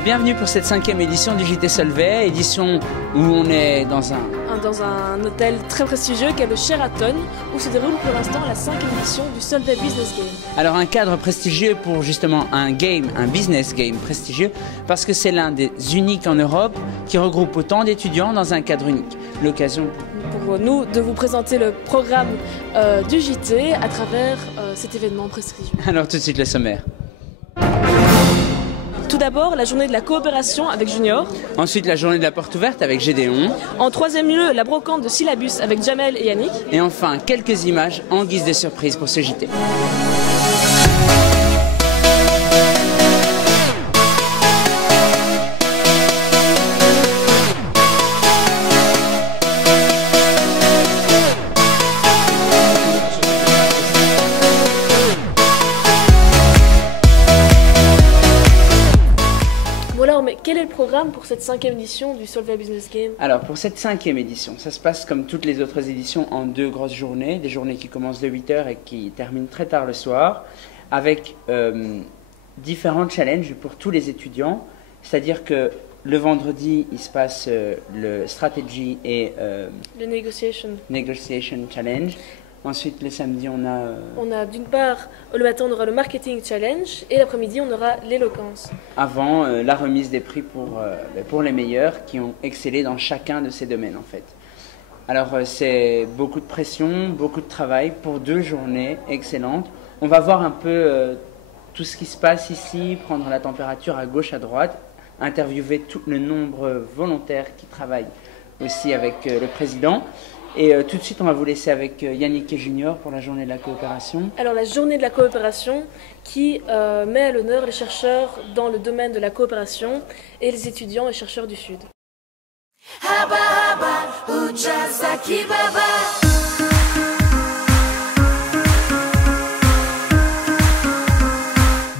Alors bienvenue pour cette 5e édition du JT Solvay, édition où on est dans un hôtel très prestigieux qui est le Sheraton, où se déroule pour l'instant la 5e édition du Solvay Business Game. Alors un cadre prestigieux pour justement un business game prestigieux, parce que c'est l'un des uniques en Europe qui regroupe autant d'étudiants dans un cadre unique. L'occasion pour nous de vous présenter le programme du JT à travers cet événement prestigieux. Alors tout de suite le sommaire. Tout d'abord, la journée de la coopération avec Junior. Ensuite, la journée de la porte ouverte avec Gédéon. En 3e lieu, la brocante de syllabus avec Jamel et Yannick. Et enfin, quelques images en guise de surprise pour ce JT. Alors, mais quel est le programme pour cette 5e édition du Solvay Business Game? Alors, pour cette 5e édition, ça se passe comme toutes les autres éditions en 2 grosses journées, des journées qui commencent de 8h et qui terminent très tard le soir, avec différents challenges pour tous les étudiants. C'est-à-dire que le vendredi, il se passe le Strategy et le Negotiation Challenge. Ensuite, le samedi, on a d'une part, le matin, on aura le Marketing Challenge et l'après-midi, on aura l'éloquence. Avant la remise des prix pour les meilleurs qui ont excellé dans chacun de ces domaines, en fait. Alors, c'est beaucoup de pression, beaucoup de travail pour 2 journées excellentes. On va voir un peu tout ce qui se passe ici, prendre la température à gauche, à droite, interviewer tout le nombre volontaires qui travaillent aussi avec le président. Et tout de suite, on va vous laisser avec Yannick et Junior pour la journée de la coopération. Alors, la journée de la coopération qui met à l'honneur les chercheurs dans le domaine de la coopération et les étudiants et chercheurs du Sud.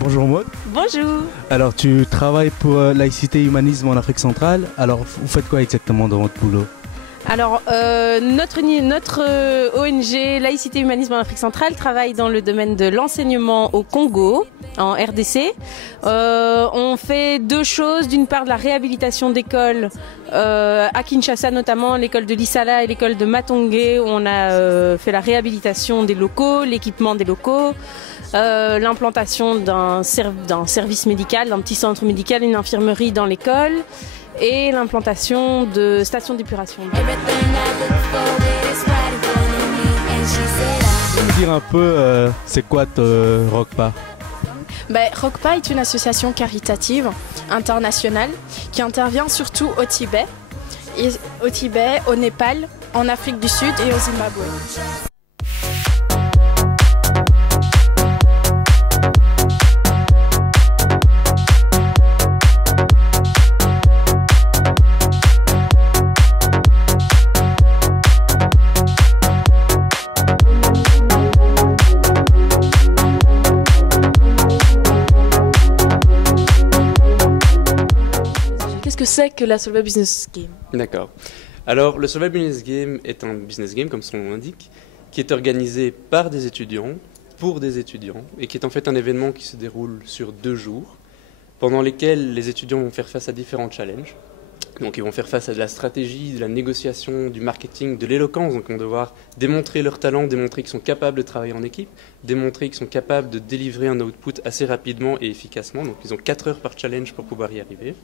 Bonjour Maud. Bonjour. Alors tu travailles pour laïcité et humanisme en Afrique centrale. Alors vous faites quoi exactement dans votre boulot ? Alors, notre ONG Laïcité et Humanisme en Afrique centrale travaille dans le domaine de l'enseignement au Congo, en RDC. On fait 2 choses. D'une part, de la réhabilitation d'écoles à Kinshasa, notamment l'école de Lissala et l'école de Matongé, où on a fait la réhabilitation des locaux, l'équipement des locaux, l'implantation d'un service médical, d'un petit centre médical, une infirmerie dans l'école, et l'implantation de stations d'épuration. Vous pouvez nous dire un peu c'est quoi ROCPA? ROCPA est une association caritative internationale qui intervient surtout au Tibet, au Népal, en Afrique du Sud et au Zimbabwe. Qu'est-ce que c'est que la Solvay Business Game? D'accord. Alors, le Solvay Business Game est un business game, comme son nom l'indique, qui est organisé par des étudiants, pour des étudiants, et qui est en fait un événement qui se déroule sur 2 jours, pendant lesquels les étudiants vont faire face à différents challenges. Donc, ils vont faire face à de la stratégie, de la négociation, du marketing, de l'éloquence. Donc, ils vont devoir démontrer leur talent, démontrer qu'ils sont capables de travailler en équipe, démontrer qu'ils sont capables de délivrer un output assez rapidement et efficacement. Donc, ils ont 4 heures par challenge pour pouvoir y arriver.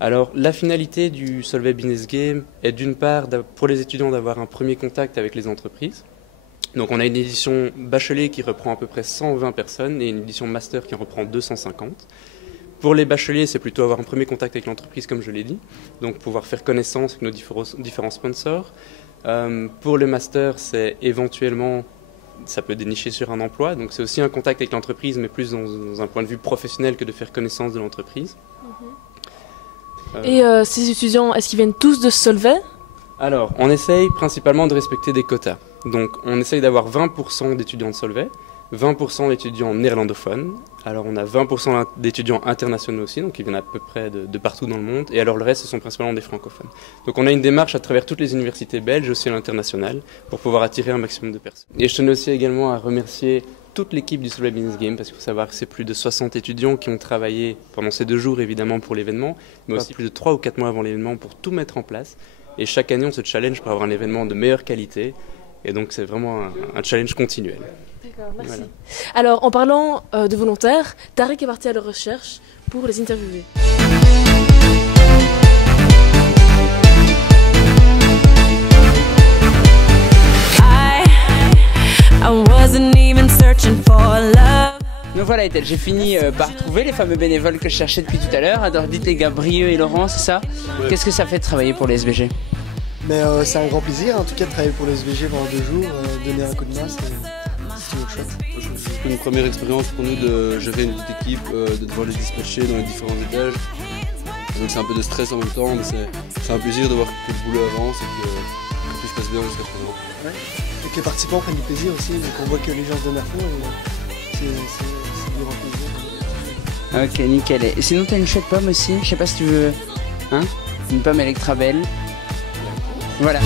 Alors, la finalité du Solvay Business Game est d'une part pour les étudiants d'avoir un premier contact avec les entreprises. Donc, on a une édition bachelier qui reprend à peu près 120 personnes et une édition master qui en reprend 250. Pour les bacheliers, c'est plutôt avoir un premier contact avec l'entreprise, comme je l'ai dit, donc pouvoir faire connaissance avec nos différents sponsors. Pour le master, c'est éventuellement, ça peut dénicher sur un emploi, donc c'est aussi un contact avec l'entreprise, mais plus dans un point de vue professionnel que de faire connaissance de l'entreprise. Et ces étudiants, est-ce qu'ils viennent tous de Solvay? Alors, on essaye principalement de respecter des quotas. Donc, on essaye d'avoir 20% d'étudiants de Solvay, 20% d'étudiants néerlandophones. Alors, on a 20% d'étudiants internationaux aussi, donc ils viennent à peu près de partout dans le monde. Et alors, le reste, ce sont principalement des francophones. Donc, on a une démarche à travers toutes les universités belges, aussi à l'international, pour pouvoir attirer un maximum de personnes. Et je tenais aussi également à remercier toute l'équipe du Solvay Business Game, parce qu'il faut savoir que c'est plus de 60 étudiants qui ont travaillé pendant ces 2 jours évidemment pour l'événement, mais aussi plus de 3 ou 4 mois avant l'événement pour tout mettre en place. Et chaque année on se challenge pour avoir un événement de meilleure qualité, et donc c'est vraiment un challenge continuel. D'accord, merci. Voilà. Alors, en parlant de volontaires, Tariq est parti à leur recherche pour les interviewer. Donc voilà Ethel, j'ai fini par trouver les fameux bénévoles que je cherchais depuis tout à l'heure. Alors dites les gars, Brieux et Laurent, c'est ça? Qu'est-ce que ça fait de travailler pour les SBG? Mais c'est un grand plaisir en tout cas de travailler pour les SBG pendant 2 jours, donner un coup de main, c'est toujours chouette. C'est une première expérience pour nous de gérer une petite équipe, de devoir les dispatcher dans les différents étages. Donc c'est un peu de stress en même temps, mais c'est un plaisir de voir que le boulot avance et que tout se passe bien jusqu'à présent. Ouais. Et que les participants prennent du plaisir aussi, donc on voit que les gens se donnent à fond et c'est du grand plaisir. Ok, nickel. Et sinon t'as une chouette pomme aussi, je sais pas si tu veux... Hein? Une pomme Electra Belle. Voilà.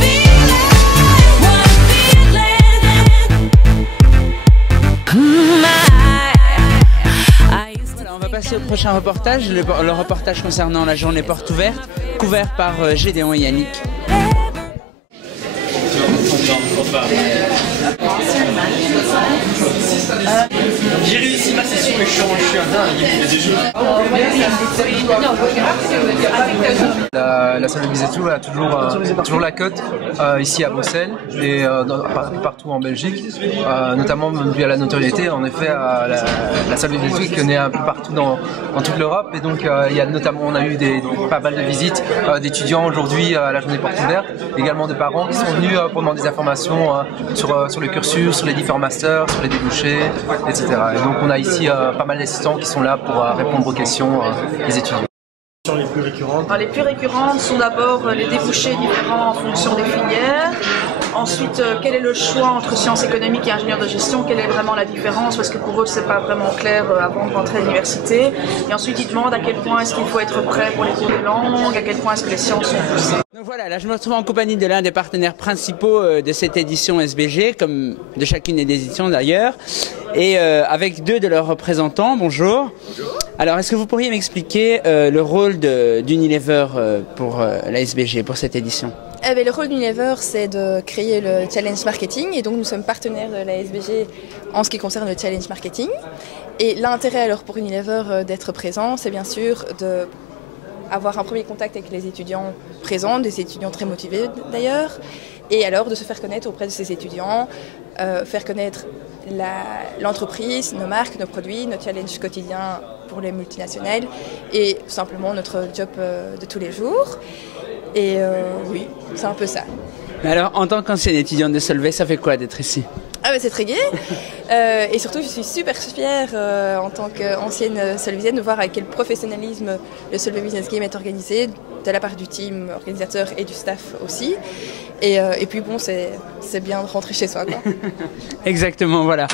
Voilà, on va passer au prochain reportage, le reportage concernant la journée porte ouverte, couvert par Gédéon et Yannick. J'ai réussi ma session mais je suis un dingue. La salle de Bizetou a toujours la cote ici à Bruxelles et partout en Belgique, notamment dû à la notoriété. En effet, la salle de Bizetou est connue un peu partout dans toute l'Europe et donc on a eu pas mal de visites d'étudiants aujourd'hui à la journée porte ouverte, également de parents qui sont venus pour demander des informations sur le cursus, sur les différents masters, sur les débouchés, etc. Et donc on a ici pas mal d'assistants qui sont là pour répondre aux questions des étudiants. Les plus récurrentes. Alors, les plus récurrentes sont d'abord les débouchés différents en fonction des filières. Ensuite, quel est le choix entre sciences économiques et ingénieur de gestion? Quelle est vraiment la différence? Parce que pour eux, c'est pas vraiment clair avant de rentrer à l'université. Et ensuite, ils demandent à quel point est-ce qu'il faut être prêt pour les cours de langue, à quel point est-ce que les sciences sont poussées. Donc voilà, là je me retrouve en compagnie de l'un des partenaires principaux de cette édition SBG, comme de chacune des éditions d'ailleurs, et avec 2 de leurs représentants. Bonjour. Alors est-ce que vous pourriez m'expliquer le rôle d'Unilever pour la SBG, pour cette édition? Le rôle d'Unilever, c'est de créer le challenge marketing et donc nous sommes partenaires de la SBG en ce qui concerne le challenge marketing. Et l'intérêt alors pour Unilever d'être présent, c'est bien sûr d'avoir un premier contact avec les étudiants présents, des étudiants très motivés d'ailleurs, et alors de se faire connaître auprès de ces étudiants, faire connaître l'entreprise, nos marques, nos produits, notre challenge quotidien pour les multinationales et simplement notre job de tous les jours. Et oui, c'est un peu ça. Mais alors, en tant qu'ancienne étudiante de Solvay, ça fait quoi d'être ici? Ah bah c'est très gai et surtout je suis super fière en tant qu'ancienne solvaisienne de voir avec quel professionnalisme le Solvay Business Game est organisé de la part du team organisateur et du staff aussi. Et puis bon, c'est bien de rentrer chez soi, quoi. Exactement, voilà.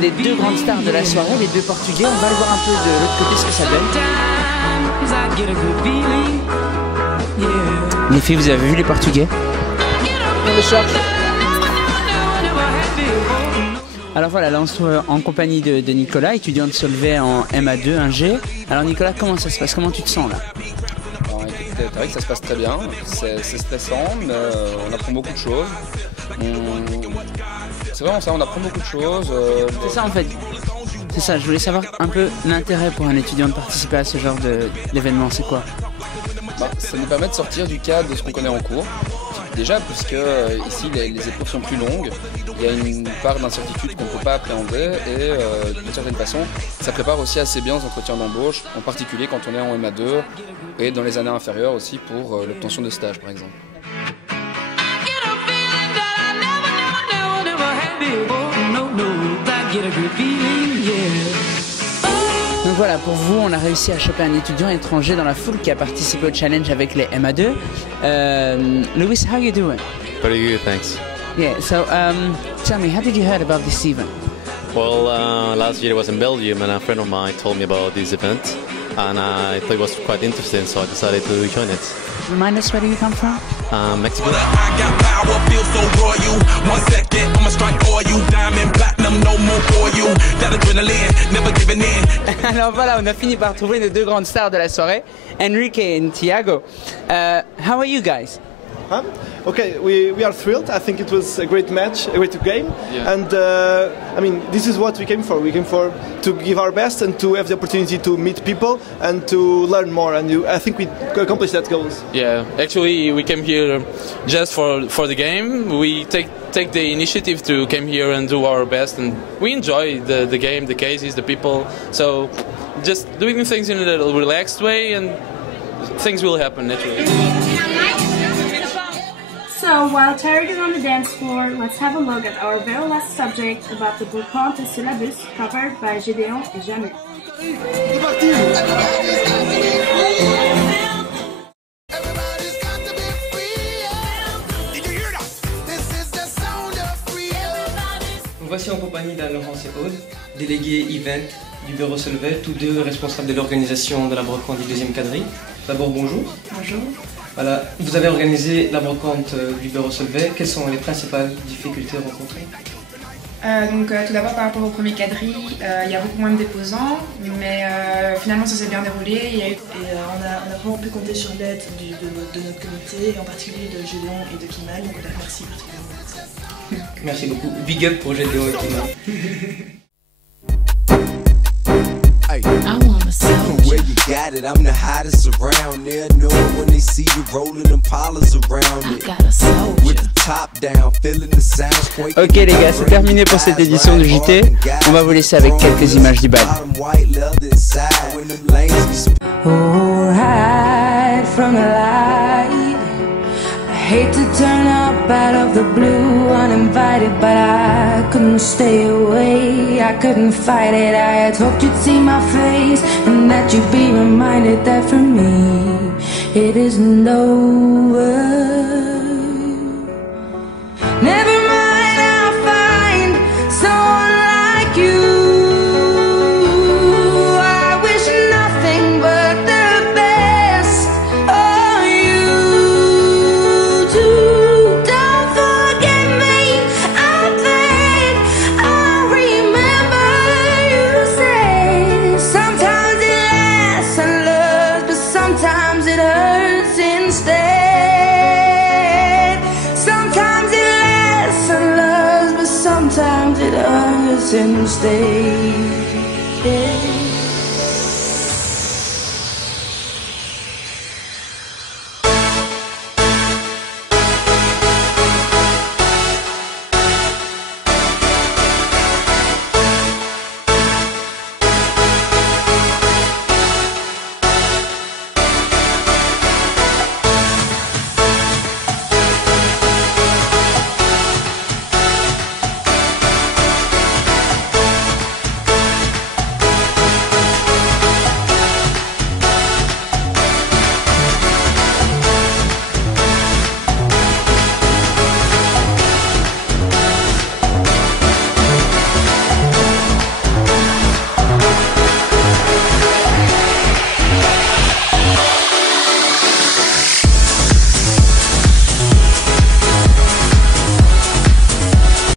Les 2 grandes stars de la soirée, les 2 Portugais. On va aller voir un peu de l'autre côté ce que ça donne. Les filles, vous avez vu les Portugais? On les cherche. Alors voilà, là on se trouve en compagnie de Nicolas, étudiant de Solvay en MA2, 1G. Alors Nicolas, comment ça se passe? Comment tu te sens là? C'est vrai que ça se passe très bien, c'est stressant, mais on apprend beaucoup de choses. C'est vraiment ça, on apprend beaucoup de choses. C'est ça en fait. C'est ça, je voulais savoir un peu l'intérêt pour un étudiant de participer à ce genre d'événement, c'est quoi? Ça nous permet de sortir du cadre de ce qu'on connaît en cours. Déjà, puisque ici les épreuves sont plus longues, il y a une part d'incertitude qu'on ne peut pas appréhender et d'une certaine façon, ça prépare aussi assez bien aux entretiens d'embauche, en particulier quand on est en MA2 et dans les années inférieures aussi pour l'obtention de stages par exemple. Donc voilà, pour vous, on a réussi à choper un étudiant étranger dans la foule qui a participé au challenge avec les MA2. Louis, how are you doing? Pretty good, thanks. Yeah, so tell me, how did you hear about this event? Well, last year I was in Belgium and a friend of mine told me about this event and I thought it was quite interesting, so I decided to join it. Remind us, where do you come from? Mexico. Alors voilà, on a fini par trouver nos deux grandes stars de la soirée, Enrique et Thiago. How are you guys? Huh? Okay, we are thrilled. I think it was a great match, a great game, and I mean, this is what we came for. We came for to give our best and to have the opportunity to meet people and to learn more. And I think we accomplished that goals. Yeah, actually, we came here just for the game. We take the initiative to come here and do our best, and we enjoy the game, the cases, the people. So, just doing things in a little relaxed way, and things will happen naturally. So, while Tarek is on the dance floor, let's have a look at our very last subject about the Brocante syllabus covered by Gédéon et Jamil. Voici en compagnie d'Anne-Laurence et Aude, délégués Event du bureau Solvay, tous deux responsables de l'organisation de la brocante du deuxième quadrille. D'abord, bonjour. Bonjour. Voilà, vous avez organisé la brocante du bureau Solvay. Quelles sont les principales difficultés rencontrées? Tout d'abord par rapport au premier quadrille, il y a beaucoup moins de déposants, mais finalement ça s'est bien déroulé. On a vraiment pu compter sur l'aide de notre comité, et en particulier de Gédéon et de Kimal, donc on a remercie particulièrement. Merci beaucoup. Big up pour Gédéon et Kimal. Where you got it, I'm the hottest around there. Know it when they see you rolling them polars around it. With the top down, feeling the sounds. Ok les gars, c'est terminé pour cette édition du JT. On va vous laisser avec quelques images du bal. Oh, hide from the light. I hate to turn up out of the blue uninvited, but I couldn't stay away, I couldn't fight it. I had hoped you'd see my face and that you'd be reminded that for me it isn't over. Never mind, I'll find someone like you. I wish nothing but the best of you too. Don't forget me, I think I remember you say sometimes it lasts and loves, but sometimes it hurts instead. Sometimes it lasts and loves, but sometimes it hurts instead.